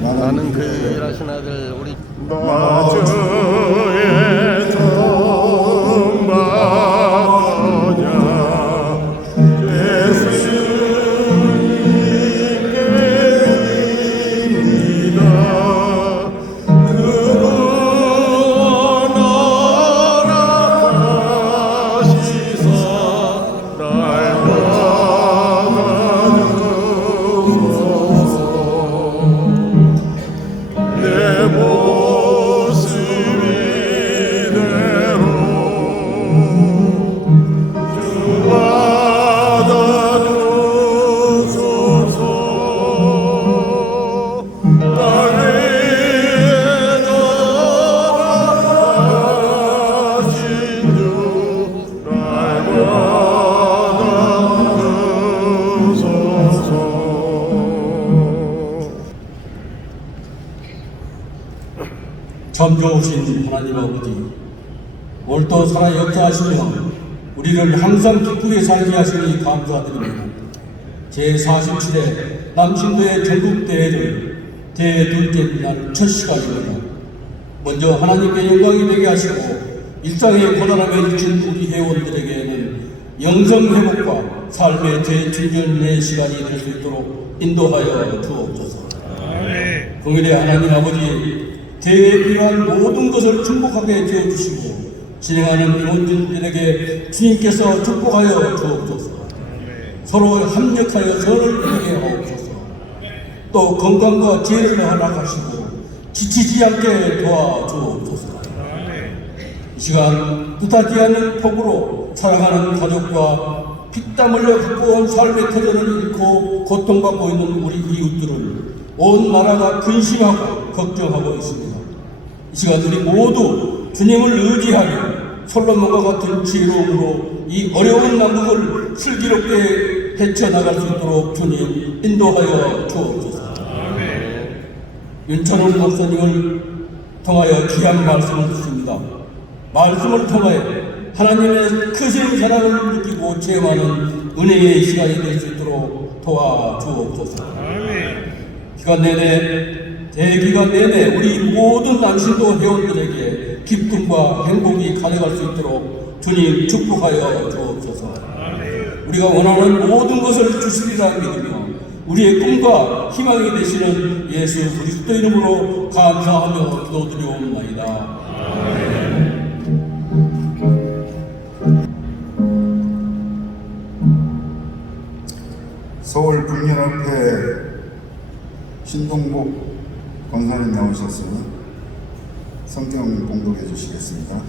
나는 그 일하신 아들 우리 마주에 동반하자 예수님께 드립니다. 그분 나라하시사 날 막아주소서. 내 모습 이대로 주 받아주소서. 땅 위에 나가신 주 날 받아주소서. 참 좋으신 하나님 아버지, 오늘도 살아 역사하시며 우리를 항상 기쁘게 살게 하시니 감사드립니다. 제47회 남신도의 전국대회를 제2째 날 첫 시간입니다. 먼저 하나님께 영광이 되게 하시고 일상의 고단함에 지친 우리 회원들에게는 영성회복과 삶의 재충전의 시간이 될 수 있도록 인도하여 주옵소서. 공일의 하나님 아버지, 대회에 필요한 모든 것을 충족하게 되어주시고 진행하는 임원진들에게 주님께서 축복하여 주옵소서. 서로 협력하여 선을 이루게 하옵소서. 또 건강과 지혜를 허락하시고 지치지 않게 도와주옵소서. 이 시간 뜻하지 않는 폭우로 살아가는 가족과 피땀 흘려 갖고 온 삶의 터전을 잃고 고통받고 있는 우리 이웃들을 온 나라가 근심하고 걱정하고 있습니다. 이 시간 우리 모두 주님을 의지하며 솔로몬과 같은 지혜로움으로 이 어려운 남북을 슬기롭게 헤쳐나갈 수 있도록 주님 인도하여 주옵소서. 윤찬홍 목사님을 통하여 귀한 말씀을 듣습니다. 말씀을 통하여 하나님의 크신 사랑을 느끼고 체험하는 은혜의 시간이 될 수 있도록 도와주옵소서. 기간 내내 대기간 내내 우리 모든 남신도 회원들에게 기쁨과 행복이 가득할 수 있도록 주님 축복하여 주옵소서. 우리가 원하는 모든 것을 주시리라 믿으며 우리의 꿈과 희망이 되시는 예수 그리스도 이름으로 감사하며 기도드리옵나이다. 서울 북민협회 신동복 권사님 나오셨으니 성경 공독해 주시겠습니다.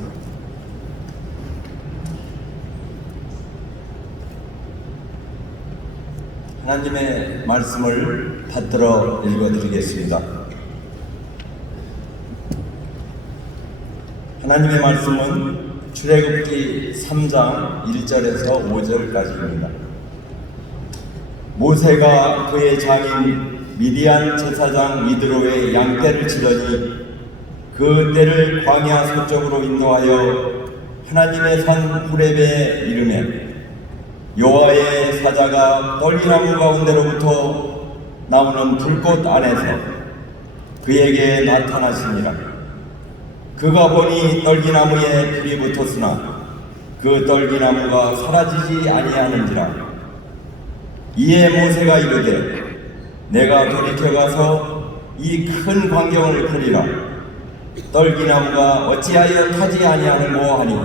하나님의 말씀을 받들어 읽어드리겠습니다. 하나님의 말씀은 출애굽기 3장 1절에서 5절까지입니다. 모세가 그의 장인 미디안 제사장 이드로의 양떼를 치더니 그 떼를 광야 서쪽으로 인도하여 하나님의 산 호렙에 이르매 여호와의 사자가 떨기나무 가운데로부터 나오는 불꽃 안에서 그에게 나타나시니라. 그가 보니 떨기나무에 불이 붙었으나 그 떨기나무가 사라지지 아니하는지라. 이에 모세가 이르되 내가 돌이켜가서 이 큰 광경을 보리라. 떨기나무가 어찌하여 타지 아니하는고 하니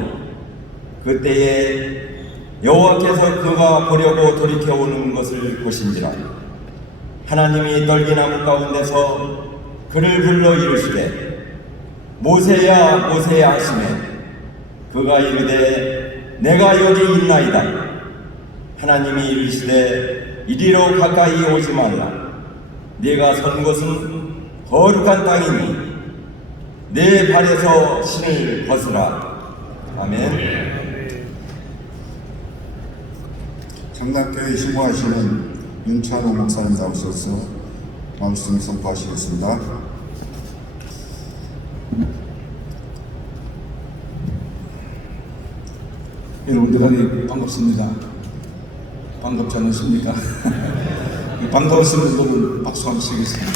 그때에 여호와께서 그가 보려고 돌이켜오는 것을 보신지라. 하나님이 떨기나무 가운데서 그를 불러 이르시되 모세야 모세야 하시매 그가 이르되 내가 여기 있나이다. 하나님이 이르시되 이리로 가까이 오지 말라. 네가 선 곳은 거룩한 땅이니 내 발에서 신을 벗으라. 아멘. 장락교회 신고하시는 윤찬호 목사님 나오셔서 말씀 선포하시겠습니다. 여러분 대단히 반갑습니다. 반갑지 않으십니까? 반가우신 분들은 박수 한번 치겠습니다.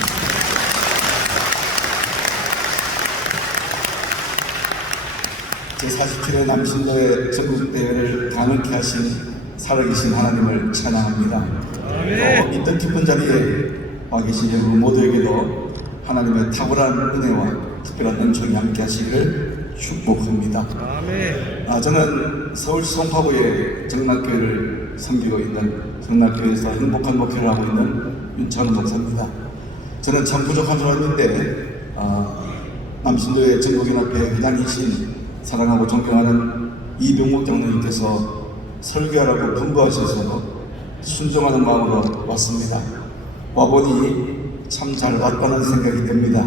제47회 남신도의 전국대회를 가능케 하신 살아계신 하나님을 찬양합니다. 이 뜻깊은 자리에 와 계신 여러분 모두에게도 하나님의 탁월한 은혜와 특별한 은총이 함께 하시기를 축복합니다. 저는 서울시 송파구의 정락교회를 섬기고 있는 정락교회에서 행복한 목회를 하고 있는 윤창훈 목사입니다. 저는 참 부족한 사람인데 남신도의 전국연합회 회장이신 사랑하고 존경하는 이병목 장로님께서 설교하라고 분부하셔서 순종하는 마음으로 왔습니다. 와보니 참 잘 왔다는 생각이 듭니다.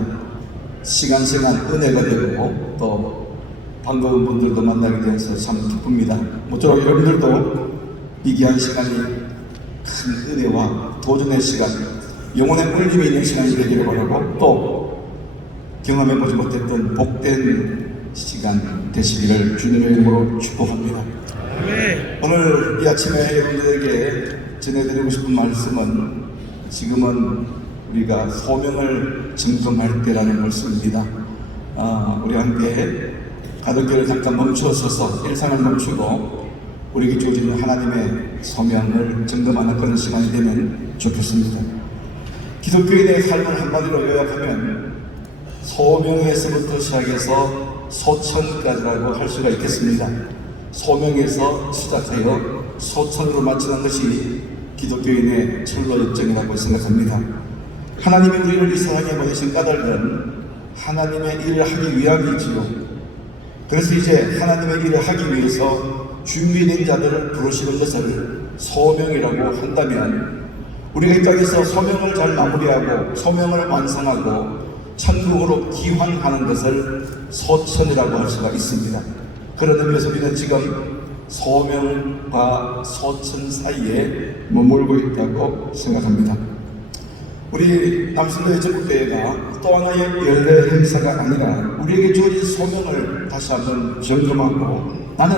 시간시간 은혜가 되고 또 반가운 분들도 만나게 되어서 참 기쁩니다. 모쪼록 여러분들도 이 귀한 시간이 큰 은혜와 도전의 시간, 영혼의 울림이 있는 시간이 되기를 바라고 또 경험해보지 못했던 복된 시간 되시기를 주님의 이름으로 축복합니다. 오늘 이 아침에 여러분들에게 전해드리고 싶은 말씀은 지금은 우리가 소명을 점검할 때라는 말씀입니다. 우리 함께 가덕교를 잠깐 멈춰서서 일상을 멈추고 우리에게 주어진 하나님의 소명을 점검하는 그런 시간이 되면 좋겠습니다. 기독교인의 삶을 한마디로 요약하면 소명에서부터 시작해서 소천까지라고 할 수가 있겠습니다. 소명에서 시작하여 소천으로 마치는 것이 기독교인의 철로 역정이라고 생각합니다. 하나님이 우리를 이 세상에 보내신 까닭은 하나님의 일을 하기 위함이지요. 그래서 이제 하나님의 일을 하기 위해서 준비된 자들을 부르시는 것을 소명이라고 한다면 우리가 이 땅에서 소명을 잘 마무리하고 소명을 완성하고 천국으로 기환하는 것을 소천이라고 할 수가 있습니다. 그런 의미에서 우리는 지금 소명과 소천 사이에 머물고 있다고 생각합니다. 우리 남신도의 전국대회가 또 하나의 연례 행사가 아니라 우리에게 주어진 소명을 다시 한번 점검하고 나는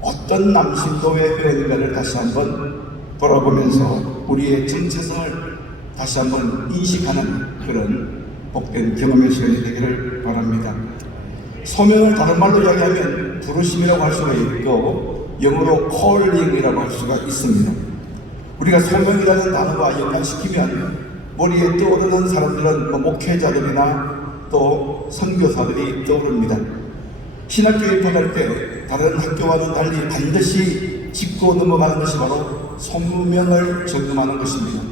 어떤 남신도의 회원인가를 다시 한번 돌아보면서 우리의 정체성을 다시 한번 인식하는 그런 복된 경험의 시간이 되기를 바랍니다. 소명을 다른 말로 이야기하면 부르심이라고 할 수가 있고 영어로 calling이라고 할 수가 있습니다. 우리가 소명이라는 단어와 연관시키면 머리에 떠오르는 사람들은 목회자들이나 또 선교사들이 떠오릅니다. 신학교에 입학할 때 다른 학교와는 달리 반드시 짚고 넘어가는 것이 바로 소명을 점검하는 것입니다.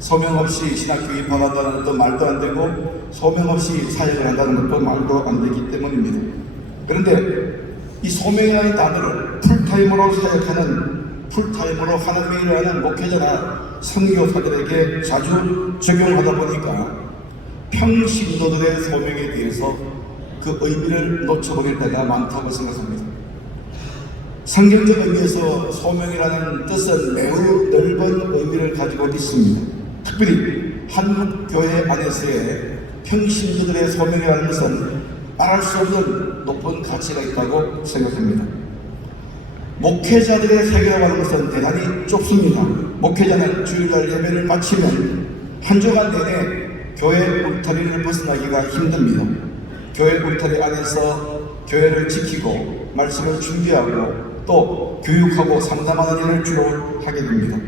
소명 없이 신학교에 입학한다는 것도 말도 안 되고 소명 없이 사역을 한다는 것도 말도 안 되기 때문입니다. 그런데 이 소명이라는 단어를 풀타임으로 사역하는 풀타임으로 하나님의 일을 하는 목회자나 선교사들에게 자주 적용하다 보니까 평신도들의 소명에 대해서 그 의미를 놓쳐버릴 때가 많다고 생각합니다. 성경적 의미에서 소명이라는 뜻은 매우 넓은 의미를 가지고 있습니다. 특별히 한국 교회 안에서의 평신도들의 소명이라는 것은 말할 수 없는 높은 가치가 있다고 생각합니다. 목회자들의 세계라고 하는 것은 대단히 좁습니다. 목회자는 주일날 예배를 마치면 한 주간 내내 교회 울타리를 벗어나기가 힘듭니다. 교회 울타리 안에서 교회를 지키고 말씀을 준비하고 또 교육하고 상담하는 일을 주로 하게 됩니다.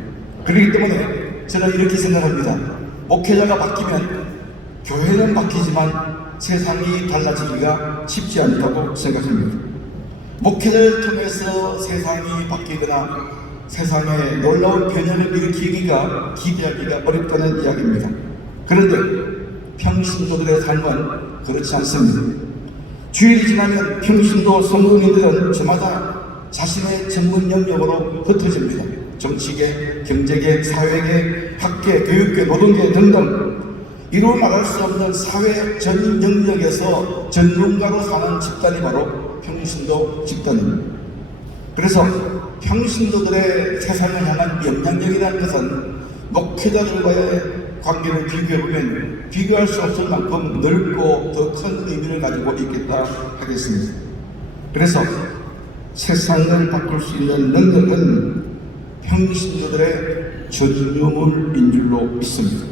그렇기 때문에 저는 이렇게 생각합니다. 목회자가 바뀌면 교회는 바뀌지만 세상이 달라지기가 쉽지 않다고 생각합니다. 목회자를 통해서 세상이 바뀌거나 세상에 놀라운 변화를 일으키기가 기대하기가 어렵다는 이야기입니다. 그런데 평신도들의 삶은 그렇지 않습니다. 주일이 지나면 평신도 성도님들은 저마다 자신의 전문 영역으로 흩어집니다. 정치계, 경제계, 사회계, 학계, 교육계, 노동계 등등 이루 말할 수 없는 사회 전 영역에서 전문가로 사는 집단이 바로 평신도 집단입니다. 그래서 평신도들의 세상을 향한 영향력이라는 것은 목회자들과의 관계를 비교해보면 비교할 수 없을 만큼 넓고 더 큰 의미를 가지고 있겠다 하겠습니다. 그래서 세상을 바꿀 수 있는 능력은 평신도들의 전유물인 줄로 믿습니다.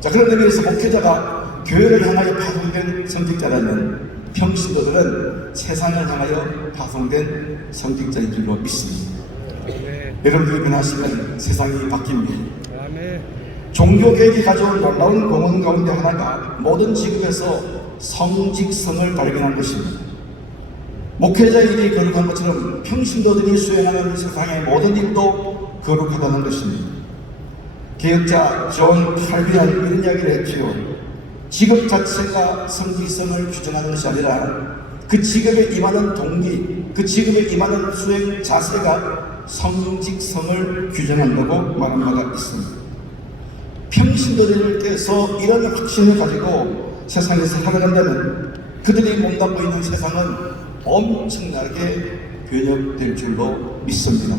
자, 그런 의미에서 목회자가 교회를 향하여 파송된 성직자라면 평신도들은 세상을 향하여 파송된 성직자인 줄로 믿습니다. 여러분들이 변하시면 세상이 바뀝니다. 종교개혁이 가져온 놀라운 공헌 가운데 하나가 모든 직업에서 성직성을 발견한 것입니다. 목회자의 일이 거룩한 것처럼 평신도들이 수행하는 세상의 모든 일도 거룩하다는 것입니다. 개혁자 존 칼빈은 이런 이야기를 했지요. 직업 자체가 성직성을 규정하는 것이 아니라 그 직업에 임하는 동기, 그 직업에 임하는 수행 자세가 성직성을 규정한다고 말한 바가 있습니다. 평신도들께서 이런 확신을 가지고 세상에서 살아간다면 그들이 몸담고 있는 세상은 엄청나게 변혁될 줄로 믿습니다.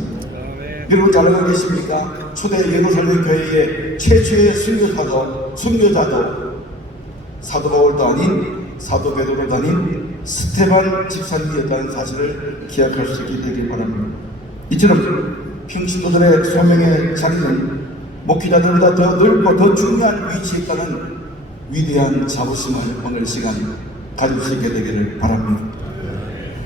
여러분 잘 알고 계십니까? 초대 예루살렘 교회의 최초의 순교자도 사도 바울도 아닌 사도 베드로도 아닌 스테반 집사님이었다는 사실을 기억할 수 있게 되길 바랍니다. 이처럼 평신도들의 소명의 자리는 목회자들보다 더 넓고 더 중요한 위치에 있다는 위대한 자부심을 오늘 시간 가질 수 있게 되기를 바랍니다.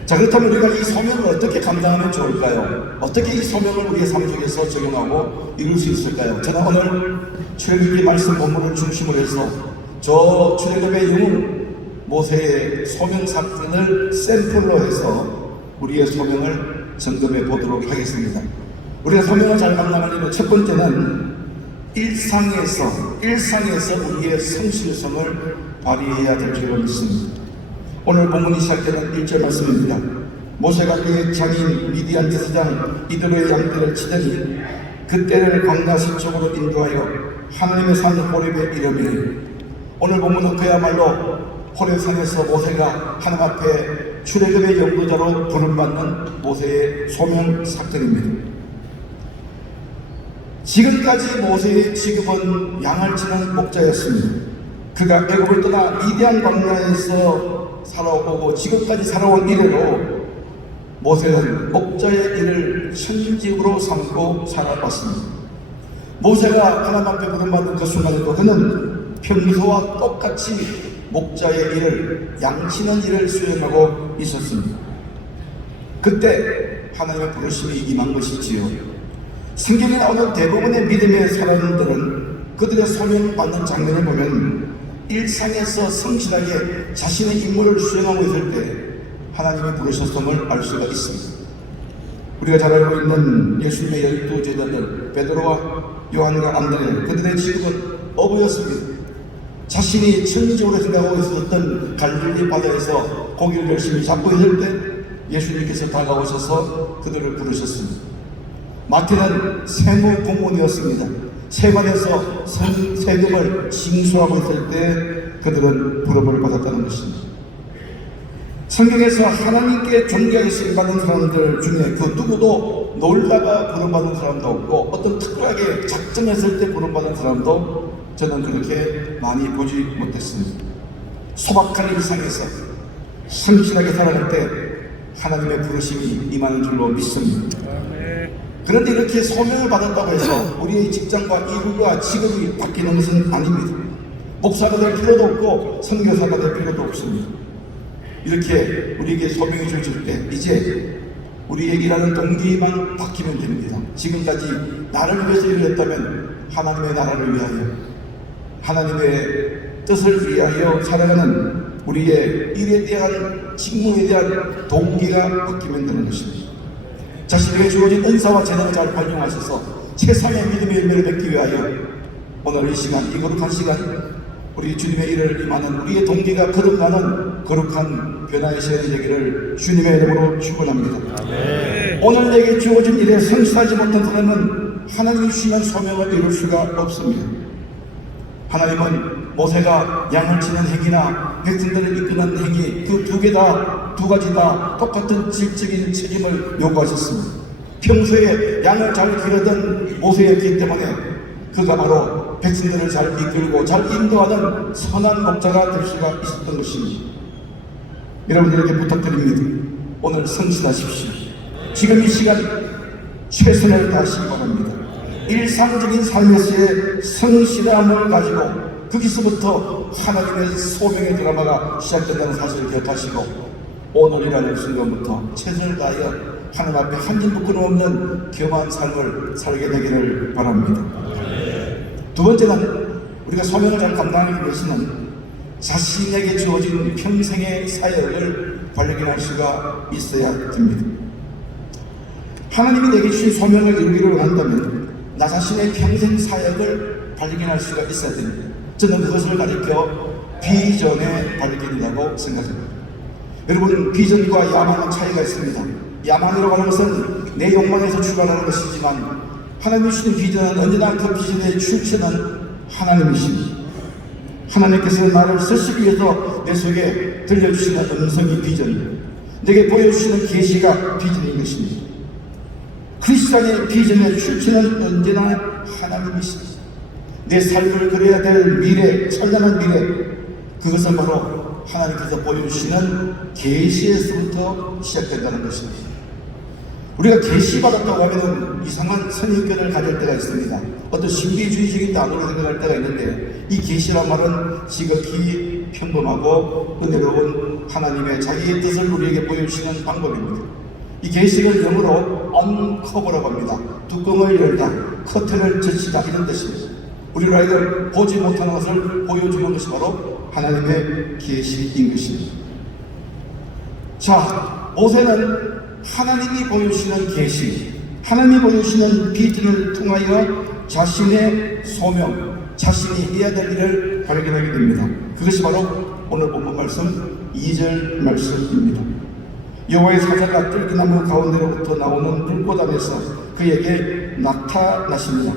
자, 그렇다면 우리가 이 소명을 어떻게 감당하면 좋을까요? 어떻게 이 소명을 우리의 삶 속에서 적용하고 이룰 수 있을까요? 저는 오늘 출애굽기 말씀 본문을 중심으로 해서 저 출애굽의 영웅 모세의 소명 사건을 샘플로 해서 우리의 소명을 점검해 보도록 하겠습니다. 우리가 소명을 잘 감당하려면 첫 번째는 일상에서 우리의 성실성을 발휘해야 될 줄로 믿습니다. 오늘 본문이 시작되는 1절 말씀입니다. 모세가 그의 장인 미디안 제사장 이드로의 양떼를 치더니 그때를 광야 서쪽으로 인도하여 하나님의 산 호렙에 이르매. 오늘 본문은 그야말로 호렙산에서 모세가 하나님 앞에 출애굽의 연구자로 부름받는 모세의 소명 사건입니다. 지금까지 모세의 직업은 양을 치는 목자였습니다. 그가 애굽을 떠나 미디안 광야에서 살아오고 지금까지 살아온 이래로 모세는 목자의 일을 천직으로 삼고 살아왔습니다. 모세가 하나님 앞에 부름받는 그 순간에도 그는 평소와 똑같이 목자의 일을 양치는 일을 수행하고 있었습니다. 그때 하나님의 부르심이 임한 것이지요. 성경에 나오는 대부분의 믿음의 사람들은 그들의 소명을 받는 장면을 보면 일상에서 성실하게 자신의 임무를 수행하고 있을 때 하나님의 부르셨음을 알 수가 있습니다. 우리가 잘 알고 있는 예수님의 12 제자들 베드로와 요한과 안드레, 그들의 직업은 어부였습니다. 자신이 천리적으로 생각하고 있었던 갈릴리 바다에서 고기를 열심히 잡고 있을 때 예수님께서 다가오셔서 그들을 부르셨습니다. 마태는 세무 공무원이었습니다. 세관에서 세금을 징수하고 있을 때 그들은 부름을 받았다는 것입니다. 성경에서 하나님께 존귀하게 쓰임받은 사람들 중에 그 누구도 놀다가 부름받은 사람도 없고 어떤 특별하게 작정했을 때 부름받은 사람도 저는 그렇게 많이 보지 못했습니다. 소박한 일상에서 성실하게 살아갈 때 하나님의 부르심이 임하는 줄로 믿습니다. 그런데 이렇게 소명을 받았다고 해서 우리의 직장과 일과 직업이 바뀌는 것은 아닙니다. 목사가 될 필요도 없고 선교사가 될 필요도 없습니다. 이렇게 우리에게 소명이 주어질 때 이제 우리의 일하는 동기만 바뀌면 됩니다. 지금까지 나를 위해서 일을 했다면 하나님의 나라를 위하여 하나님의 뜻을 위하여 살아가는 우리의 일에 대한 직무에 대한 동기가 바뀌면 되는 것입니다. 자신에게 주어진 은사와 재능을 잘 활용하셔서 세상의 믿음의 열매를 맺기 위하여 오늘 이 시간, 이 거룩한 시간 우리 주님의 일을 임하는 우리의 동기가 거듭나는 거룩한 변화의 시간이 되기를 주님의 이름으로 축원합니다. 오늘 내게 주어진 일에 성실하지 못한 사람은 하나님이 주시는 소명을 이룰 수가 없습니다. 하나님은 모세가 양을 치는 행위나 백성들을 이끄는 행위 그 두 가지 다 똑같은 질적인 책임을 요구하셨습니다. 평소에 양을 잘 기르던 모세였기 때문에 그가 바로 백성들을 잘 이끌고 잘 인도하는 선한 목자가 될 수가 있었던 것입니다. 여러분들에게 부탁드립니다. 오늘 성실하십시오. 지금 이 시간 최선을 다하시기 바랍니다. 일상적인 삶에서의 성실함을 가지고 거기서부터 하나님의 소명의 드라마가 시작된다는 사실을 기억하시고 오늘이라는 순간부터 최선을 다하여 하나님 앞에 한 줌 부끄럼 없는 겸한 삶을 살게 되기를 바랍니다. 두 번째는 우리가 소명을 잘 감당하기 위해서는 자신에게 주어진 평생의 사역을 발견할 수가 있어야 됩니다. 하나님이 내게 주신 소명을 이루기를 원한다면 나 자신의 평생 사역을 발견할 수가 있어야 됩니다. 저는 그것을 가리켜 비전의 발견이라고 생각합니다. 여러분, 비전과 야망은 차이가 있습니다. 야망이라고 하는 것은 내 욕망에서 출발하는 것이지만 하나님이 주신 비전은 언제나 그 비전의 출처는 하나님이십니다. 하나님께서 나를 쓰시기 위해서 내 속에 들려주시는 음성이 비전, 내게 보여주시는 계시가 비전인 것입니다. 크리스찬의 비전의 출처는 언제나 하나님이십니다. 내 삶을 그려야 될 미래, 찬란한 미래, 그것은 바로 하나님께서 보여주시는 계시에서부터 시작된다는 것입니다. 우리가 계시받았다고 하면 이상한 선입견을 가질 때가 있습니다. 어떤 신비주의적인 단어로 생각할 때가 있는데 이 계시란 말은 지극히 평범하고 은혜로운 하나님의 자기의 뜻을 우리에게 보여주시는 방법입니다. 이 계시를 영어로 uncover라고 합니다. 뚜껑을 열다, 커튼을 젖히다 이런 뜻입니다. 우리로 하여금 보지 못하는 것을 보여주는 것이 바로 하나님의 계시인 것입니다. 자, 모세는 하나님이 보여주시는 계시, 하나님이 보여주시는 비전을 통하여 자신의 소명, 자신이 해야 될 일을 발견하게 됩니다. 그것이 바로 오늘 본문 말씀 2절 말씀입니다. 여호와의 사자가 뜰기나무 가운데로부터 나오는 불꽃 안에서 그에게 나타나십니다.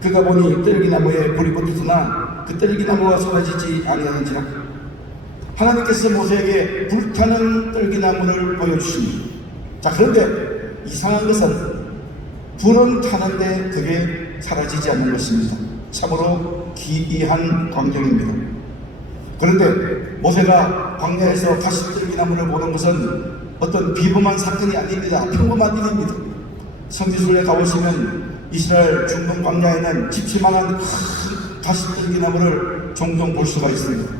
그가 보니 뜰기나무에 불이 붙으나 그 뜰기나무가 쏟아지지 아니하는지라. 하나님께서 모세에게 불타는 뜰기나무를 보여주십니다. 자, 그런데 이상한 것은 불은 타는데 그게 사라지지 않는 것입니다. 참으로 기이한 광경입니다. 그런데 모세가 광야에서 다시 뜰기나무를 보는 것은 어떤 비범한 사건이 아닙니다. 평범한 일입니다. 성지순례 가보시면 이스라엘 중동 광야에는 집시만한 큰 다시 뜰기나무를 종종 볼 수가 있습니다.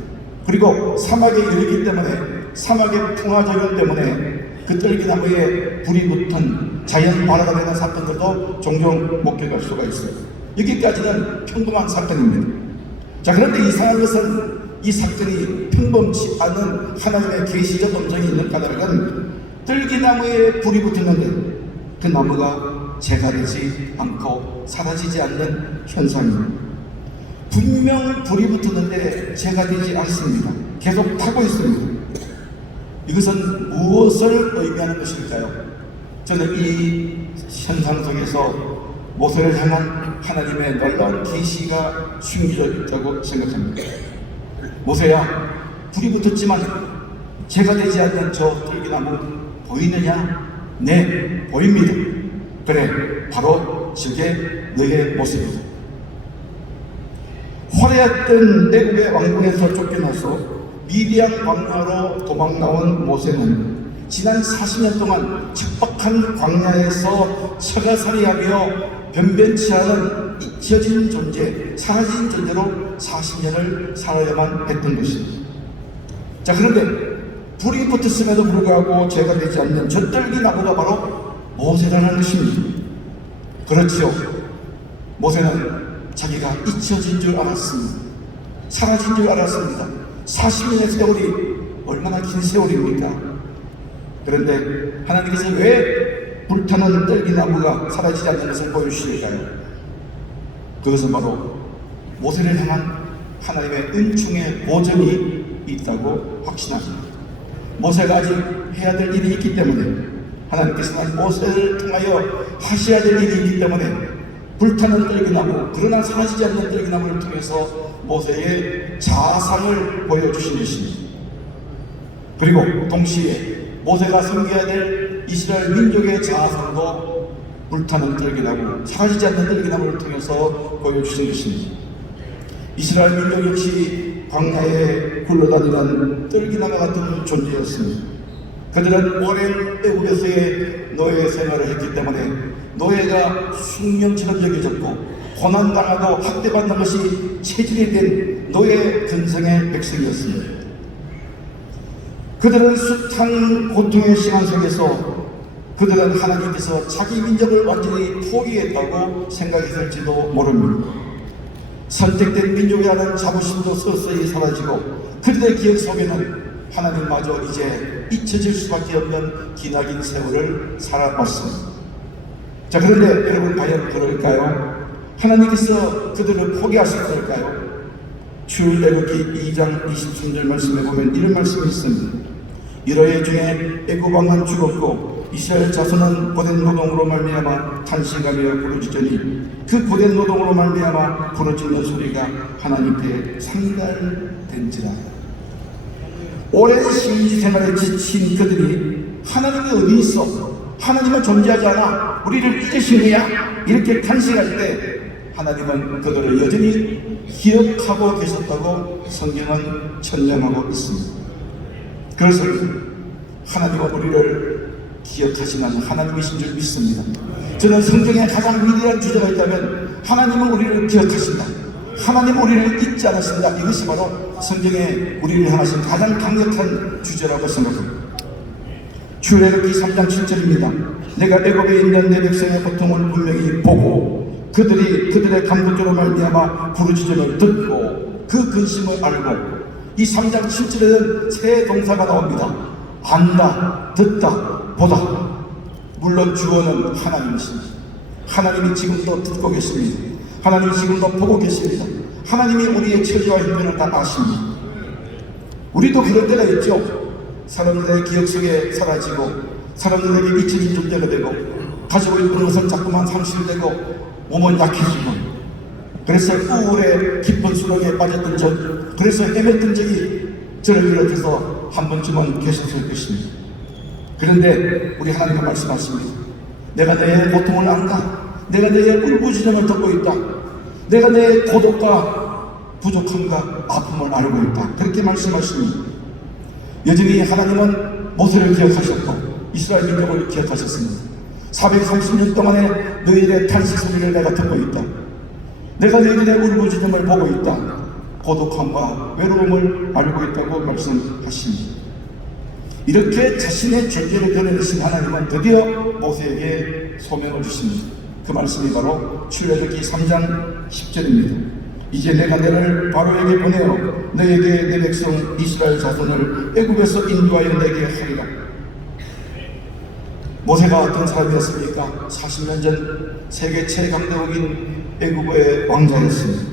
그리고 사막에 이르기 때문에, 사막의 풍화작용 때문에 그 뜰기나무에 불이 붙은 자연 발화가 되는 사건들도 종종 목격할 수가 있어요. 여기까지는 평범한 사건입니다. 자, 그런데 이상한 것은 이 사건이 평범치 않은 하나님의 계시적 음성이 있는 까닭은 뜰기나무에 불이 붙었는데 그 나무가 재가 되지 않고 사라지지 않는 현상입니다. 분명 불이 붙었는데 재가 되지 않습니다. 계속 타고 있습니다. 이것은 무엇을 의미하는 것일까요? 저는 이 현상 속에서 모세를 향한 하나님의 놀라운 계시가 숨겨져 있다고 생각합니다. 모세야, 불이 붙었지만 재가 되지 않는 저 뜰기나무 보이느냐? 네, 보입니다. 그래, 바로 저게 너의 모습이다. 화려했던 애굽의 왕궁에서 쫓겨나서 미디안 광야로 도망 나온 모세는 지난 40년 동안 척박한 광야에서 처가살이하며 변변치 않은 잊혀진 존재, 사라진 존재로 40년을 살아야만 했던 것입니다. 자, 그런데 불이 붙었음에도 불구하고 죄가 되지 않는 저 뜰기나무가 바로 모세라는 것입니다. 그렇지요. 모세는 자기가 잊혀진 줄 알았습니다. 사라진 줄 알았습니다. 40년의 세월이 얼마나 긴 세월입니까? 그런데 하나님께서 왜 불타는 뜰기나무가 사라지지 않는 것을 보여주실까요? 그것은 바로 모세를 향한 하나님의 은총의 보전이 있다고 확신합니다. 모세가 아직 해야 될 일이 있기 때문에, 하나님께서는 모세를 통하여 하셔야 될 일이 있기 때문에 불타는 뜰기나무, 그러나 사라지지 않는 뜰기나무를 통해서 모세의 자상을 보여주신 것입니다. 그리고 동시에 모세가 섬겨야 될 이스라엘 민족의 자상도 불타는 뜰기나무, 사라지지 않는 뜰기나무를 통해서 보여주신 것입니다. 이스라엘 민족 역시 광야에 굴러다니는 뜰기나무 같은 존재였습니다. 그들은 오랜 애국에서의 노예 생활을 했기 때문에 노예가 숙명처럼 여겨졌고 고난당하고 학대받는 것이 체질이 된 노예 근성의 백성이었습니다. 그들은 숱한 고통의 시간 속에서 그들은 하나님께서 자기 민족을 완전히 포기했다고 생각했을지도 모릅니다. 선택된 민족이라는 자부심도 서서히 사라지고 그들의 기억 속에는 하나님마저 이제 잊혀질 수밖에 없는 기나긴 세월을 살아왔습니다. 자, 그런데 여러분 과연 그럴까요? 하나님께서 그들을 포기하셨을까요? 출애굽기 2장 23절 말씀에 보면 이런 말씀이 있습니다. 이러해 중에 애굽 왕은 죽었고 이스라엘 자손은 고된 노동으로 말미암아 탄식하며 부르짖으니 그 고된 노동으로 말미암아 부르짖는 소리가 하나님께 상달된지라. 오랜 심리 생활에 지친 그들이 하나님이 어디 있어? 하나님은 존재하지 않아? 우리를 잊으신 거야? 이렇게 탄식할 때 하나님은 그들을 여전히 기억하고 계셨다고 성경은 천명하고 있습니다. 그래서 하나님은 우리를 기억하시는 하나님이신 줄 믿습니다. 저는 성경에 가장 위대한 주제가 있다면 하나님은 우리를 기억하신다, 하나님은 우리를 잊지 않으신다, 이것이 바로 성경에 우리를 향하신 가장 강력한 주제라고 생각합니다. 출애굽기 3장 7절입니다. 내가 애굽에 있는 내 백성의 고통을 분명히 보고 그들의 간구조로 말미암아 부르짖음을 듣고 그 근심을 알고. 이 3장 7절에는 세 동사가 나옵니다. 안다, 듣다, 보다. 물론 주어는 하나님이십니다. 하나님이 지금도 듣고 계십니다. 하나님이 지금도 보고 계십니다. 하나님이 우리의 처지와 형편을 다 아십니다. 우리도 그럴 때가 있죠. 사람들의 기억 속에 사라지고 사람들에게 잊혀진 존재가 되고 가지고 있는 것은 자꾸만 상실되고 몸은 약해지고 그래서 우울의 깊은 수렁에 빠졌던 적, 그래서 헤맸던 적이 저를 비롯해서 한 번쯤은 계셨을 것입니다. 그런데 우리 하나님은 말씀하십니다. 내가 내 고통을 안다. 내가 내 울부짖음을 듣고 있다. 내가 내 고독과 부족함과 아픔을 알고 있다. 그렇게 말씀하십니다. 여전히 하나님은 모세를 기억하셨고 이스라엘 민족을 기억하셨습니다. 430년 동안의 너희들의 탄식 소리를 내가 듣고 있다. 내가 너희들의 울부짖음을 보고 있다. 고독함과 외로움을 알고 있다고 말씀하십니다. 이렇게 자신의 존재를 드러내신 하나님은 드디어 모세에게 소명을 주십니다. 그 말씀이 바로 출애굽기 3장 10절입니다. 이제 내가 너를 바로에게 보내어 너에게 내 백성 이스라엘 자손을 애굽에서 인도하여 내게 하리라. 모세가 어떤 사람이었습니까? 40년 전 세계 최강대국인 애굽의 왕자였습니다.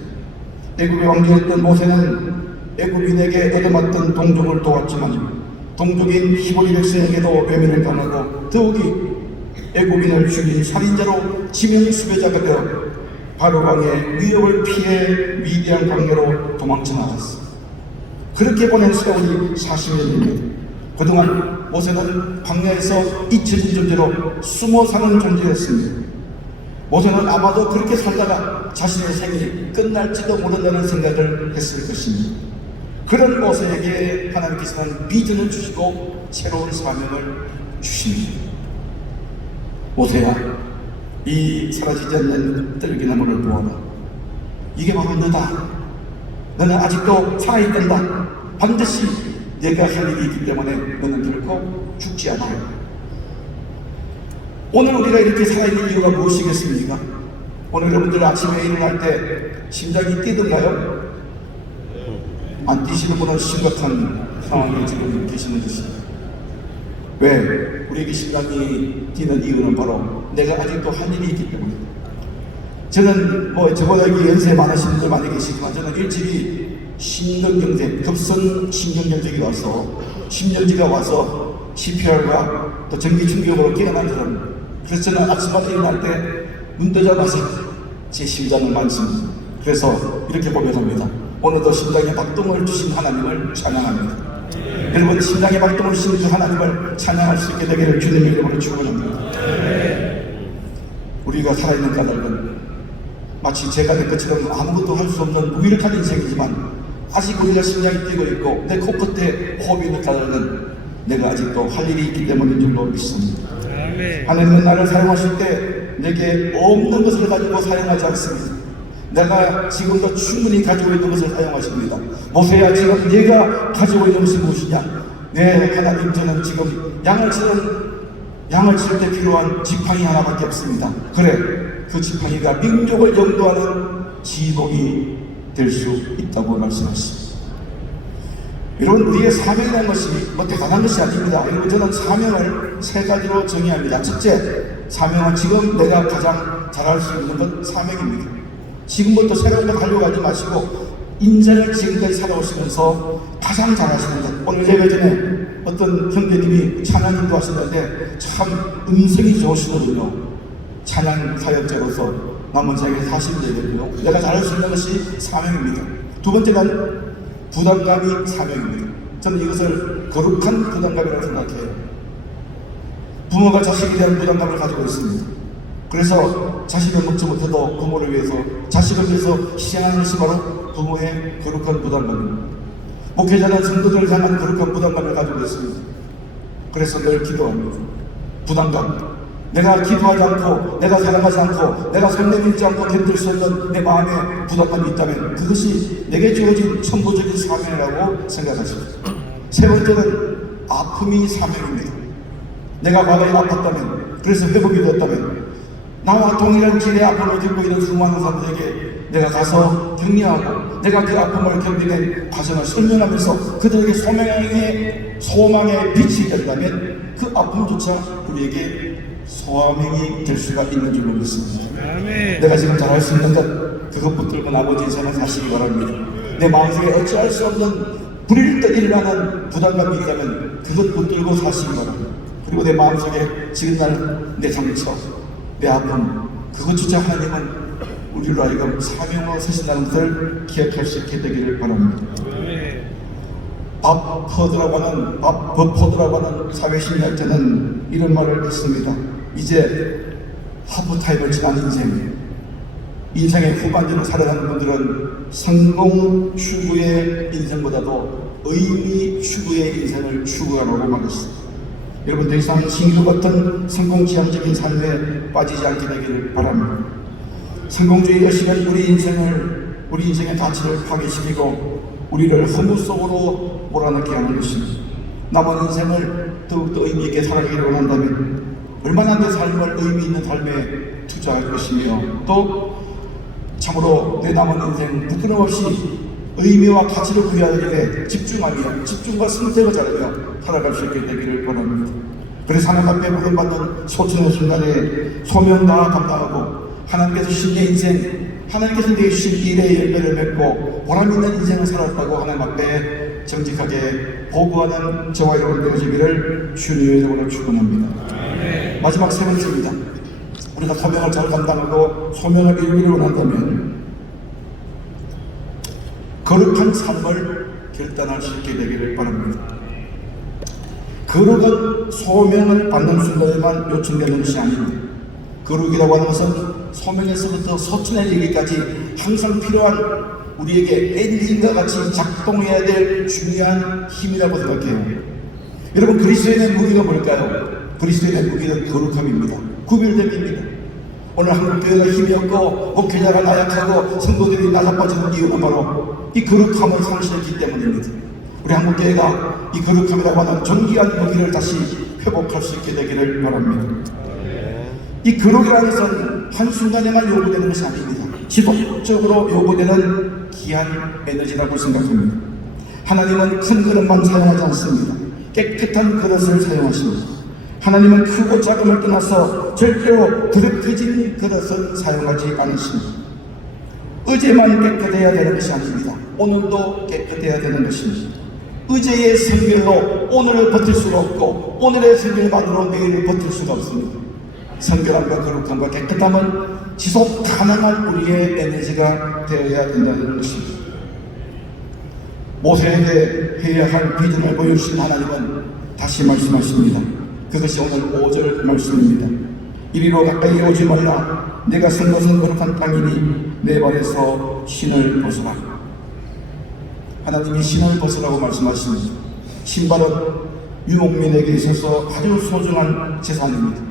애굽의 왕자였던 모세는 애굽인에게 얻어맞던 동족을 도왔지만 동족인 히브리 백성에게도 외면을 당하고 더욱이 애굽인을 죽인 살인자로 지명 수배자가 되어 바로 왕의 위협을 피해 위대한 광야로 도망쳐 나갔습니다. 그렇게 보낸 세월이 40년입니다. 그동안 모세는 광야에서 잊혀진 존재로 숨어 사는 존재였습니다. 모세는 아마도 그렇게 살다가 자신의 생이 끝날지도 모른다는 생각을 했을 것입니다. 그런 모세에게 하나님께서는 비전을 주시고 새로운 사명을 주십니다. 모세야, 이 사라지지 않는 뜰기나무를 보아라. 이게 바로 너다. 너는 아직도 살아있단다. 반드시 내가 할 일이 있기 때문에 너는 결코 죽지 않아요. 오늘 우리가 이렇게 살아있는 이유가 무엇이겠습니까? 오늘 여러분들 아침에 일어날 때 심장이 뛰던가요? 안 뛰시는 분은 심각한 상황에 지금 계시는 것입니다. 왜? 우리에게 심장이 뛰는 이유는 바로 내가 아직도 할 일이 있기 때문에. 저는 저보다 연세 많으신 분들 많이 계시지만 저는 일찍이 심근경색, 급성 심근경색이 와서 심전지가 와서 CPR과 또 전기 충격으로 깨어난 사람입니다. 그래서 저는 아침마다 일어날 때 눈 뜨자마자 제 심장을 만집니다. 그래서 이렇게 고백합니다. 오늘도 심장에 박동을 주신 하나님을 찬양합니다. 여러분, 심장에 박동을 주신 그 하나님을 찬양할 수 있게 되기를 주님의 이름으로 축원합니다. 우리가 살아있는 까닭은 마치 제가 된 것처럼 아무것도 할 수 없는 무기력한 인생이지만 아직 우리가 심장이 뛰고 있고 내 코끝에 호흡이 느껴지는 내가 아직도 할 일이 있기 때문인 줄로 믿습니다. 하나님은 나를 사용하실 때 내게 없는 것을 가지고 사용하지 않습니다. 내가 지금도 충분히 가지고 있는 것을 사용하십니다. 모세야, 지금 네가 가지고 있는 것이 무엇이냐? 네, 하나님, 저는 지금 양을 칠 때 필요한 지팡이 하나밖에 없습니다. 그래, 그 지팡이가 민족을 영도하는 지복이 될 수 있다고 말씀하십니다. 여러분, 우리의 사명이라는 것이 뭐 대단한 것이 아닙니다. 여러분, 저는 사명을 세 가지로 정의합니다. 첫째, 사명은 지금 내가 가장 잘할 수 있는 건 사명입니다. 지금부터 새로운 걸 하려고 하지 마시고 인생을 지금까지 살아오시면서 가장 잘하시는 것. 오늘 예배 전에 어떤 형제님이 찬양 인도하시는데 참 음성이 좋으시거든요. 찬양 사역자로서 남은 생에 사시면 되겠고요. 내가 잘할 수 있는 것이 사명입니다. 두 번째는 부담감이 사명입니다. 저는 이것을 거룩한 부담감이라고 생각해요. 부모가 자식에 대한 부담감을 가지고 있습니다. 그래서 자식을 먹지 못해도 부모를 위해서, 자식을 위해서 희생하는 것이 바로 부모의 거룩한 부담감입니다. 목회자는 성도들을 향한 거룩한 부담감을 가지고 있습니다. 그래서 늘 기도합니다. 부담감. 내가 기도하지 않고, 내가 사랑하지 않고, 내가 손 내밀지 않고 견딜 수 없는 내 마음에 부담감이 있다면 그것이 내게 주어진 천부적인 사명이라고 생각하십니다. 세 번째는 아픔이 사명입니다. 내가 과거에 아팠다면, 그래서 회복이 되었다면 나와 동일한 질의 아픔을 겪고 있는 수많은 사람들에게 내가 가서 격려하고 내가 그 아픔을 견디는 과정을 설명하면서 그들에게 소망의 빛이 된다면 그 아픔조차 우리에게 소망이 될 수가 있는 줄로 믿습니다. 내가 지금 잘할 수 있는 것, 그것 붙들고 나머지 인생을 사시기 바랍니다. 내 마음속에 어찌할 수 없는 불일 듯 일어나는 부담감이 있다면 그것 붙들고 사시기 바랍니다. 그리고 내 마음속에 지금 날 내 상처, 내 아픔, 그것조차 하나님은 우리로 하여금 사명으로 세신다는 것을 기억할 수 있게 되기를 바랍니다. 버퍼드라고 하는 사회심리학자는 이런 말을 했습니다. 이제 하프타임을 지난 인생의 후반전을 살아가는 분들은 성공 추구의 인생보다도 의미 추구의 인생을 추구하라고 말했습니다. 여러분, 더 이상 신규 같은 성공지향적인 삶에 빠지지 않게 되기를 바랍니다. 성공주의 의식은 우리 인생의 가치를 파괴시키고 우리를 허무 속으로 몰아넣게 하는 것입니다. 남은 인생을 더욱더 의미 있게 살아가기를 원한다면 얼마나 내 삶을 의미 있는 삶에 투자할 것이며 또 참으로 내 남은 인생 부끄럼 없이 의미와 가치를 부여하는 일에 집중하며 집중과 선택을 잘하며 살아갈 수 있게 되기를 원합니다. 그래서 하나님 앞에 부름받는 소천의 순간에 소명 다 감당하고 하나님께서 주신 내 인생, 하나님께서 내게 주신 일의 열매를 맺고 보람 있는 인생을 살았다고 하나님 앞에 정직하게 보고하는 저와 여러분 되시기를 주님의 이름으로 축원합니다. 마지막 세 번째입니다. 우리가 소명을 잘 감당하고 소명을 이루기를 원한다면 거룩한 삶을 결단할 수 있게 되기를 바랍니다. 거룩은 소명을 받는 순간에만 요청되는 것이 아닙니다. 거룩이라고 하는 것은 소명에서부터 소천에 이르기까지 항상 필요한 우리에게 엔진과 같이 작동해야 될 중요한 힘이라고 생각해요. 여러분, 그리스도인의 무기가 뭘까요? 그리스도인의 무기는 거룩함입니다. 구별됨입니다. 오늘 한국교회가 힘이 없고 목회자가 나약하고 성도들이 나자빠지는 이유는 바로 이 거룩함을 상실했기 때문입니다. 우리 한국교회가 이 거룩함이라고 하는 존귀한 무기를 다시 회복할 수 있게 되기를 바랍니다. 이 거룩이라는 것은 한순간에만 요구되는 것이 아닙니다. 지속적으로 요구되는 귀한 에너지라고 생각합니다. 하나님은 큰 그릇만 사용하지 않습니다. 깨끗한 그릇을 사용하십니다. 하나님은 크고 작음을 떠나서 절대로 더럽혀진 그릇은 사용하지 않으십니다. 어제만 깨끗해야 되는 것이 아닙니다. 오늘도 깨끗해야 되는 것입니다. 어제의 성결로 오늘을 버틸 수가 없고 오늘의 성결만으로 내일을 버틸 수가 없습니다. 성결함과 거룩함과 깨끗함은 지속 가능한 우리의 에너지가 되어야 된다는 것입니다. 모세에게 해야 할 비전을 보여주신 하나님은 다시 말씀하십니다. 그것이 오늘 5절 말씀입니다. 이리로 가까이 오지 말라. 내가 쓴 것은 거룩한 땅이니 내 발에서 신을 벗으라. 하나님이 신을 벗으라고 말씀하십니다. 신발은 유목민에게 있어서 아주 소중한 재산입니다.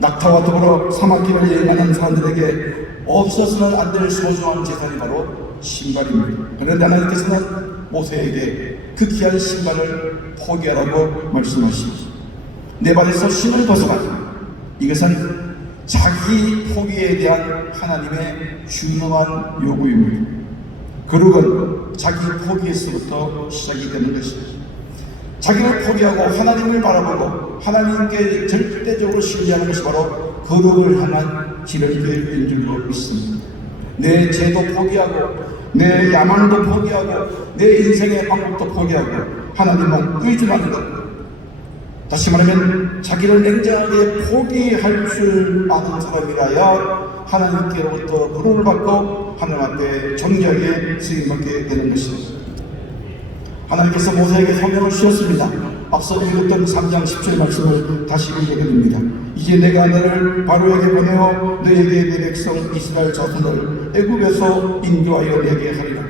낙타와 더불어 사막길을 여행하는 사람들에게 없어서는 안 될 소중한 재산이 바로 신발입니다. 그런데 하나님께서는 모세에게 그 귀한 신발을 포기하라고 말씀하십니다. 내 발에서 신을 벗어라. 이것은 자기 포기에 대한 하나님의 중요한 요구입니다. 거룩은 자기 포기에서부터 시작이 되는 것입니다. 자기를 포기하고 하나님을 바라보고 하나님께 절대적으로 신뢰하는 것이 바로 거룩을 향한 지름길인 줄로 믿습니다. 내 죄도 포기하고 내 야망도 포기하고 내 인생의 방법도 포기하고 하나님만 의존하는 것. 다시 말하면 자기를 냉정하게 포기할 줄 아는 사람이라야 하나님께로부터 부름을 받고 하나님 앞에 정직하게 쓰임받게 되는 것입니다. 하나님께서 모세에게 사명을 주셨습니다. 앞서 읽었던 3장 10절 말씀을 다시 읽어드립니다. 이제 내가 너를 바로에게 보내어 너에게 내 백성 이스라엘 자손을 애굽에서 인도하여 내게 하리라.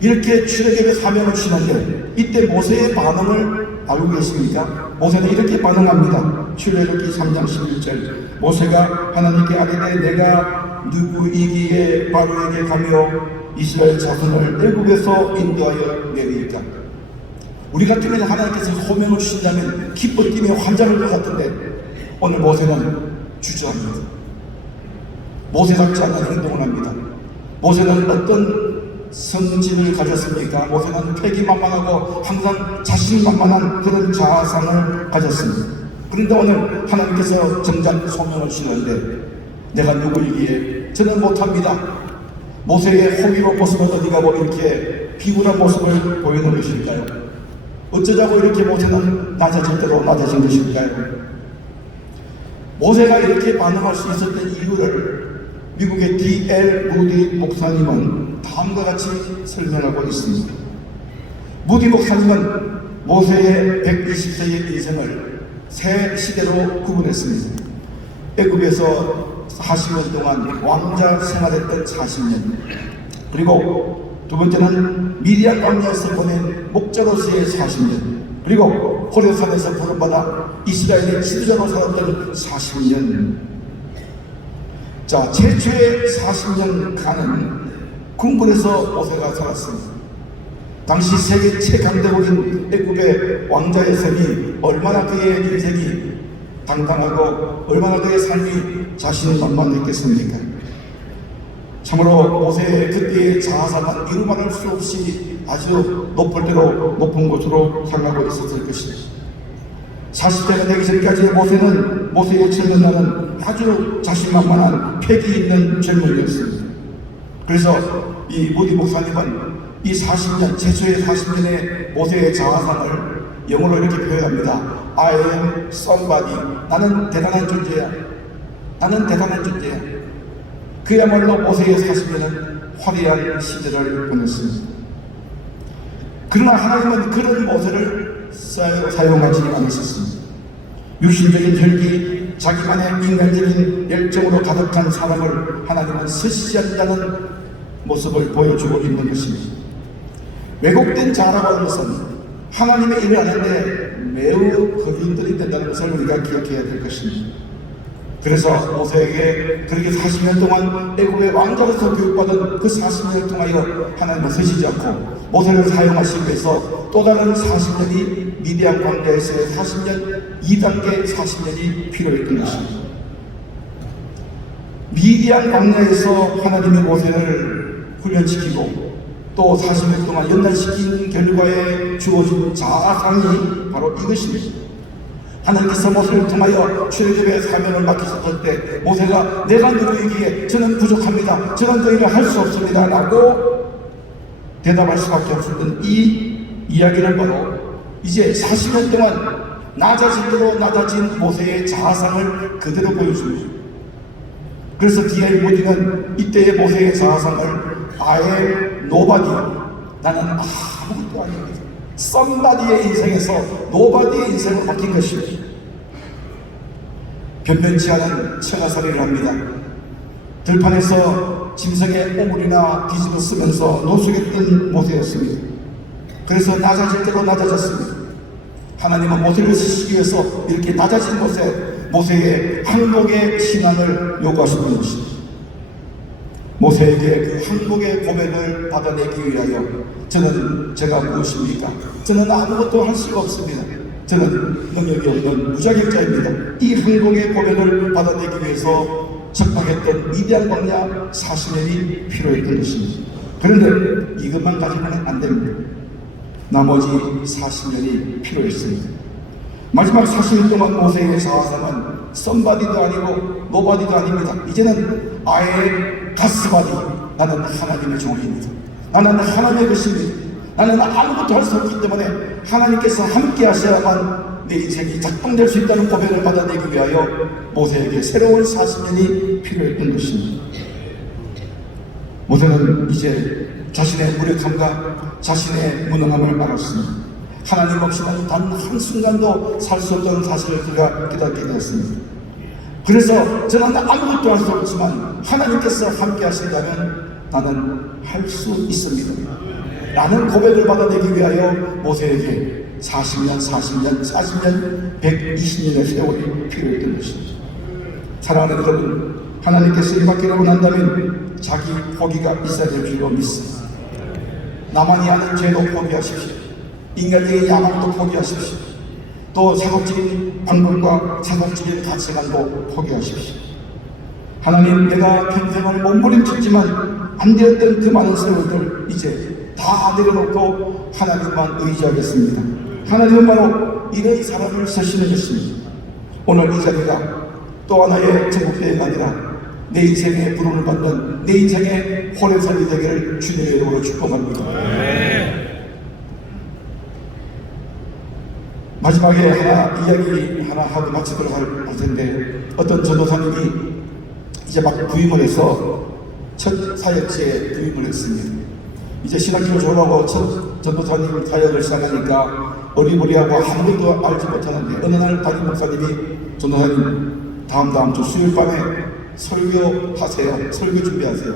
이렇게 출애굽의 사명을 주시는데 이때 모세의 반응을 알고 계십니까? 모세는 이렇게 반응합니다. 출애굽기 3장 11절 모세가 하나님께 아뢰되 내가 누구이기에 바로에게 가며 이스라엘 자손을 애굽에서 인도하여 내리까. 우리 같으면 하나님께서 소명을 주신다면 기뻐 뛰며 환장할 것 같은데 오늘 모세는 주저합니다. 모세답지 않은 행동을 합니다. 모세는 어떤 성질을 가졌습니까? 모세는 패기만만하고 항상 자신만만한 그런 자아상을 가졌습니다. 그런데 오늘 하나님께서 정작 소명을 주시는데 내가 누구이기에 저는 못합니다. 모세의 호기로 모습은 어디가 뭐 이렇게 비굴한 모습을 보이는 것일까요? 어쩌자고 이렇게 모세는 낮아질 대로 낮아진 것일까요? 모세가 이렇게 반응할 수 있었던 이유를 미국의 D.L. 무디 목사님은 다음과 같이 설명하고 있습니다. 무디 목사님은 모세의 120세의 인생을 세 시대로 구분했습니다. 애굽에서 40년 동안 왕자 생활했던 40년, 그리고 두 번째는 미디안 광야에서 보낸 목자로서의 40년, 그리고 호레산에서 부름받아 이스라엘의 지도자로 살았던 40년. 자, 최초의 40년간은 궁궐에서 모세가 살았습니다. 당시 세계 최강대국인 애굽의 왕자의 삶이 얼마나 그의 인생이 당당하고 얼마나 그의 삶이 자신만만했겠습니까? 참으로 모세의 그때의 자아상은 이루말할 수 없이 아주 높을 대로 높은 곳으로 향하고 있었을 것입니다. 40대가 되기 전까지 모세의 젊은 날은 아주 자신만만한 패기 있는 젊은이였습니다. 그래서 이 무디 목사님은 이 40년, 최초의 40년의 모세의 자아상을 영어로 이렇게 표현합니다. I am somebody. 나는 대단한 존재야. 나는 대단한 존재야. 그야말로 모세의 40년은 화려한 시대를 보냈습니다. 그러나 하나님은 그런 모세를 사용하지 않으셨습니다. 육신적인 혈기, 자기만의 인간적인 열정으로 가득한 사람을 하나님은 쓰시지 않는다는 모습을 보여주고 있는 것입니다. 왜곡된 자라고 하는 것은 하나님의 일을 하는데 매우 거린들이 된다는 것을 우리가 기억해야 될 것입니다. 그래서 모세에게 그렇게 40년 동안 애굽의 왕자로서 교육받은 그 40년을 통하여 하나님은 서시지 않고 모세를 사용하시기 위해서 또 다른 40년이 미디안 광야에서의 40년, 2단계 40년이 필요했던 것입니다. 미디안 광야에서 하나님의 모세를 훈련시키고 또 40년 동안 연단시킨 결과에 주어진 자아상이 바로 이것입니다. 하나님께서 모세를 통하여 출애굽의 사명을 맡기셨을 때 모세가 내가 누구이기에 저는 부족합니다. 저는 그 일을 할 수 없습니다. 라고 대답할 수밖에 없었던 이 이야기를 바로 이제 40년 동안 낮아진 대로 낮아진 모세의 자아상을 그대로 보여줍니다. 그래서 D.L. 무디는 이때의 모세의 자아상을 I am nobody. 나는 아무것도 아닙니다. somebody의 인생에서 nobody의 인생을 바뀐 것입니다. 변변치 않은 처가살이를 합니다. 들판에서 짐승의 오물이나 뒤집어 쓰면서 노숙했던 모세였습니다. 그래서 낮아질 대로 낮아졌습니다. 하나님은 모세를 쓰시기 위해서 이렇게 낮아진 모세의 항복의 신앙을 요구하시는 것입니다. 모세에게 그 항복의 고백을 받아내기 위하여 제가 무엇입니까? 저는 아무것도 할 수가 없습니다. 저는 능력이 없는 무자격자입니다. 이 항복의 고백을 받아내기 위해서 적박했던 위대한 광야 40년이 필요했던 것입니다. 그런데 이것만 가지고는 안 됩니다. 나머지 40년이 필요했습니다. 마지막 40년 동안 모세의 사상은 썸바디도 아니고 노바디도 아닙니다. 이제는 아예 가스바디, 나는 하나님의 종입니다. 나는 하나님의 것입니다. 나는 아무것도 할 수 없기 때문에 하나님께서 함께 하셔야만 내 인생이 작동될 수 있다는 고백을 받아내기 위하여 모세에게 새로운 40년이 필요했던 것입니다. 모세는 이제 자신의 무력함과 자신의 무능함을 알았습니다. 하나님 없이는 단 한순간도 살 수 없다는 사실을 그가 깨닫게 되었습니다. 그래서 저는 아무것도 할 수 없지만 하나님께서 함께 하신다면 나는 할 수 있습니다 라는 고백을 받아내기 위하여 모세에게 40년, 120년의 세월이 필요했던 것입니다. 사랑하는 여러분, 하나님께서 이 받기를 원한다면 자기 포기가 있어야 될 줄로 믿습니다. 나만이 아는 죄도 포기하십시오. 인간적인 야망도 포기하십시오. 또 세속적인 방법과 세속적인 가치관도 포기하십시오. 하나님, 내가 평생을 몸부림쳤지만 안 되었던 그 많은 세월들 이제 다 내려놓고 하나님만 의지하겠습니다. 하나님은 바로 이런 사람을 쓰시는 것입니다. 오늘 이 자리가 또 하나의 전국대회가 아니라 내 인생의 부름을 받는 내 인생의 호래살이 되기를 주님의 이름으로 축복합니다. 마지막에 이야기 하나 하고 마치도록 할 텐데, 어떤 전도사님이 이제 막 부임을 해서 첫 사역지에 부임을 했습니다. 이제 신학교 졸업하고 첫 전도사님 사역을 시작하니까 어리버리하고 아무것도 알지 못하는데, 어느 날 담임 목사님이 전도사님 다음 주 수요일 밤에 설교하세요. 설교 준비하세요.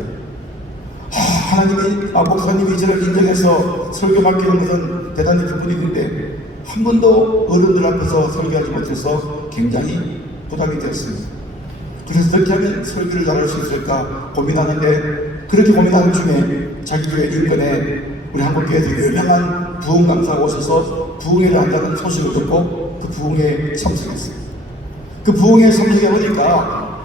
하나님이 목사님이 저를 인정해서 설교 맡기는 것은 대단히 기쁜 일인데 한 번도 어른들 앞에서 설교하지 못해서 굉장히 부담이 되었습니다. 그래서 어떻게 하면 설교를 잘할 수 있을까 고민하는데, 그렇게 고민하는 중에 자기 교회 인근에 우리 한국교회에서 유명한 부흥 강사가 오셔서 부흥회를 한다는 소식을 듣고 그 부흥회에 참석했어요. 그 부흥회에 참석해 보니까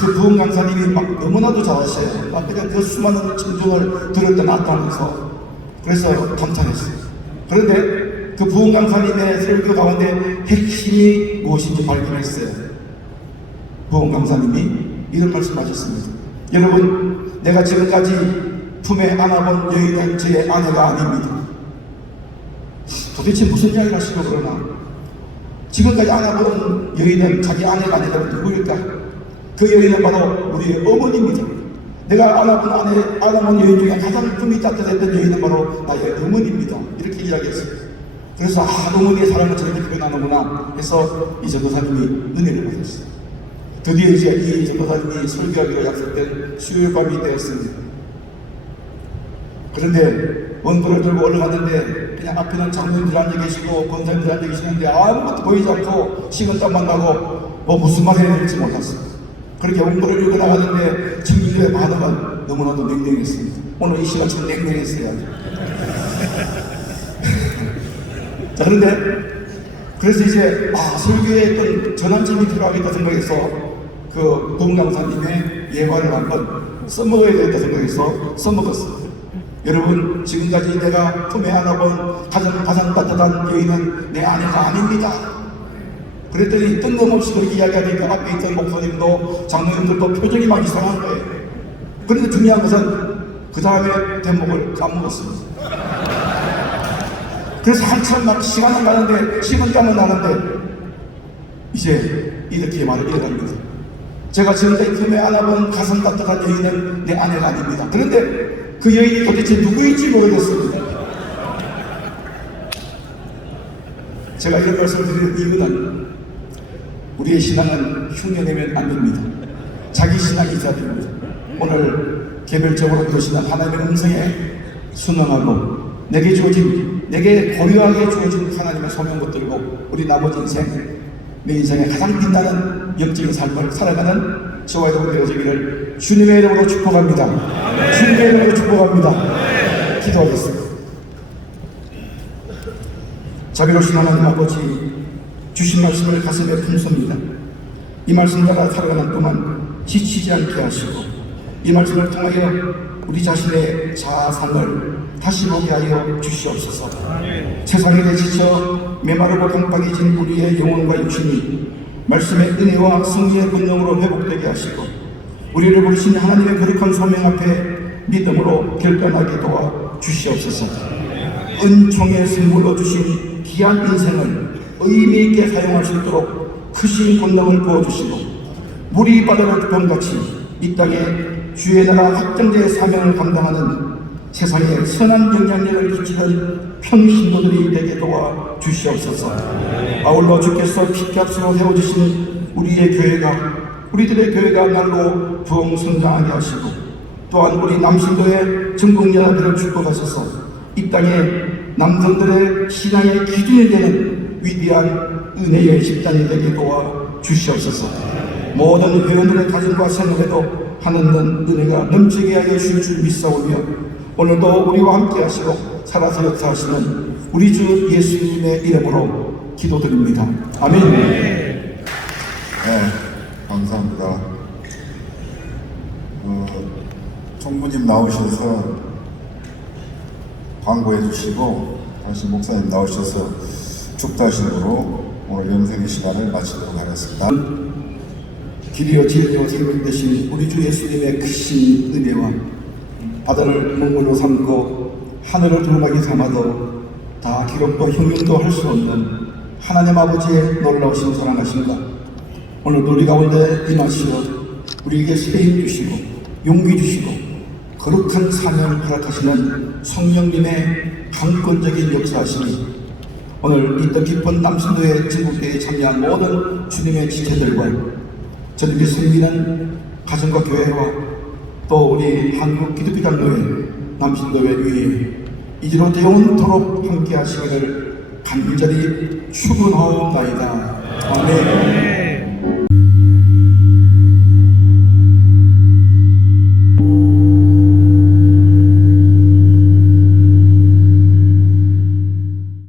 그 부흥 강사님이 막 너무나도 잘하셔요. 막 그냥 그 수많은 청중을 들을 때 나타나면서, 그래서 감탄했어요. 그런데 그 부흥 강사님의 설교 가운데 핵심이 무엇인지 발견했어요. 부흥 강사님이 이런 말씀하셨습니다. 여러분, 내가 지금까지 품에 안아본 여인은 제 아내가 아닙니다. 도대체 무슨 이야기를 하시고 그러나? 지금까지 안아본 여인은 자기 아내가 아니라면 누구일까? 그 여인은 바로 우리의 어머니입니다. 내가 안아본 여인 중에 가장 품이 따뜻했던 여인은 바로 나의 어머니입니다. 이렇게 이야기했어요. 그래서 어머니의 사랑을 저렇게 표현하는구나 해서 이 전도사님이 은혜를 받았어요. 드디어 이제 이 전도사님이 설교하기로 약속된 수요일 밤이 되었습니다. 그런데 원고를 들고 올라갔는데 그냥 앞에는 장로님들 앉아 계시고 권사님들 앉아 계시는데 아무것도 보이지 않고 식은땀만 나고 무슨 말 해야 될지 몰랐어요. 그렇게 원고를 읽어 나가는데 청중들의 반응은 너무나도 냉랭했습니다. 오늘 이 시간처럼 냉랭했어요. 자, 그런데 그래서 이제 설교에 어떤 전환점이 필요하겠다 생각해서 그 부흥강사님의 예화를 한번 써먹어야 되겠다 생각해서 써먹었습니다. 여러분, 지금까지 내가 품에 안아본 가장 따뜻한 여인은 내 아내가 아닙니다. 그랬더니 뜬금없이 그렇게 이야기하니까 앞에 있던 목사님도 장로님들도 표정이 막 이상한 거예요. 그런데 중요한 것은 그 다음에 대목을 까먹었습니다. 그래서 한참 막 시간은 가는데 식은땀은 나는데 이제 이렇게 말을 이어갑니다. 제가 지금까지 품에 안아본 가슴 따뜻한 여인은 내 아내가 아닙니다. 그런데 그 여인이 도대체 누구인지 모르겠습니다. 제가 이런 말씀을 드리는 이유는 우리의 신앙은 흉내내면 안 됩니다. 자기 신앙이 있어야 됩니다. 오늘 개별적으로 그러시는 하나님의 음성에 순응하고 내게 고려하게 주어진 하나님의 소명 붙들고 우리 나머지 인생, 내 인생에 가장 빛나는 영적인 삶을 살아가는 저와 여러분 되어지기를 주님의 이름으로 축복합니다. 주님의 이름으로 축복합니다. 기도하겠습니다. 자비로우신 하나님 아버지, 주신 말씀을 가슴에 품습니다. 이 말씀 따라 살아가는 동안 지치지 않게 하시고 이 말씀을 통하여 우리 자신의 자아상을 다시 보게 하여 주시옵소서. 세상에 지쳐 메마르고 깜빡해진 우리의 영혼과 육신이 말씀의 은혜와 승리의 권능으로 회복되게 하시고 우리를 부르신 하나님의 거룩한 소명 앞에 믿음으로 결단하게 도와 주시옵소서. 은총의 선물로 주신 귀한 인생을 의미 있게 사용할 수 있도록 크신 권능을 부어주시고 물이 바다를 병같이 이 땅에 주의 나라 확장자의 사명을 감당하는 세상에 선한 영향력을 끼치는 평신도들이 되게 도와 주시옵소서. 아울러 주께서 피값으로 세워주신 우리들의 교회가 날로 부흥 성장하게 하시고 또한 우리 남신도의 전국연합회를 축복하셔서 이 땅에 남성들의 신앙의 기준이 되는 위대한 은혜의 집단이 되게 도와 주시옵소서. 모든 회원들의 가정과 생활에도 하나님은 은혜가 넘치게 하여 주실 줄 믿사오며 오늘도 우리와 함께 하시고 살아서 역사하시는 우리 주 예수님의 이름으로 기도드립니다. 아멘. 네, 감사합니다. 총무님 나오셔서 광고해 주시고 다시 목사님 나오셔서 축도하시므로 오늘 영생의 시간을 마치도록 하겠습니다. 길이요 진리요 생명 되신 우리 주 예수님의 크신 은혜와 바다를 문물로 삼고 하늘을 두루마기 삼아도 다 기록도 형용도 할 수 없는 하나님 아버지의 놀라우신 사랑하심과 오늘도 우리 가운데 임하시어 우리에게 세임 주시고 용기 주시고 거룩한 사명을 허락하시는 성령님의 강권적인 역사하심이 오늘 이 뜻깊은 남신도의 전국대회에 참여한 모든 주님의 지체들과 저들이 섬기는 가정과 교회와 또 우리 한국 기독교 장로회 남신도회 위에 이제로 영원토록 함께 하시기를 간절히 축원하옵나이다. 아멘.